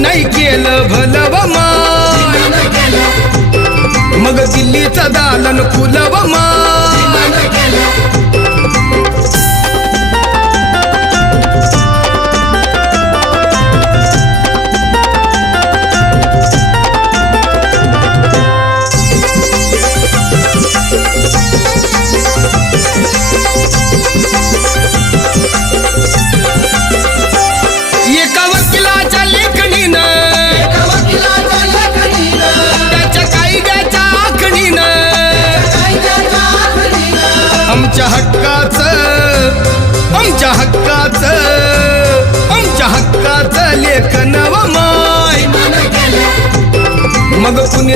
नाही केलं भलव माय, मग दिल्लीचं दालन फुलव माय. एका वकिलाच्या लेखणीनं, त्याच्या कायद्याच्या आखणीनं, आमच्या हक्काचं, आमच्या हक्काचं, आमच्या हक्काचं लेखन व माय. मग कुणी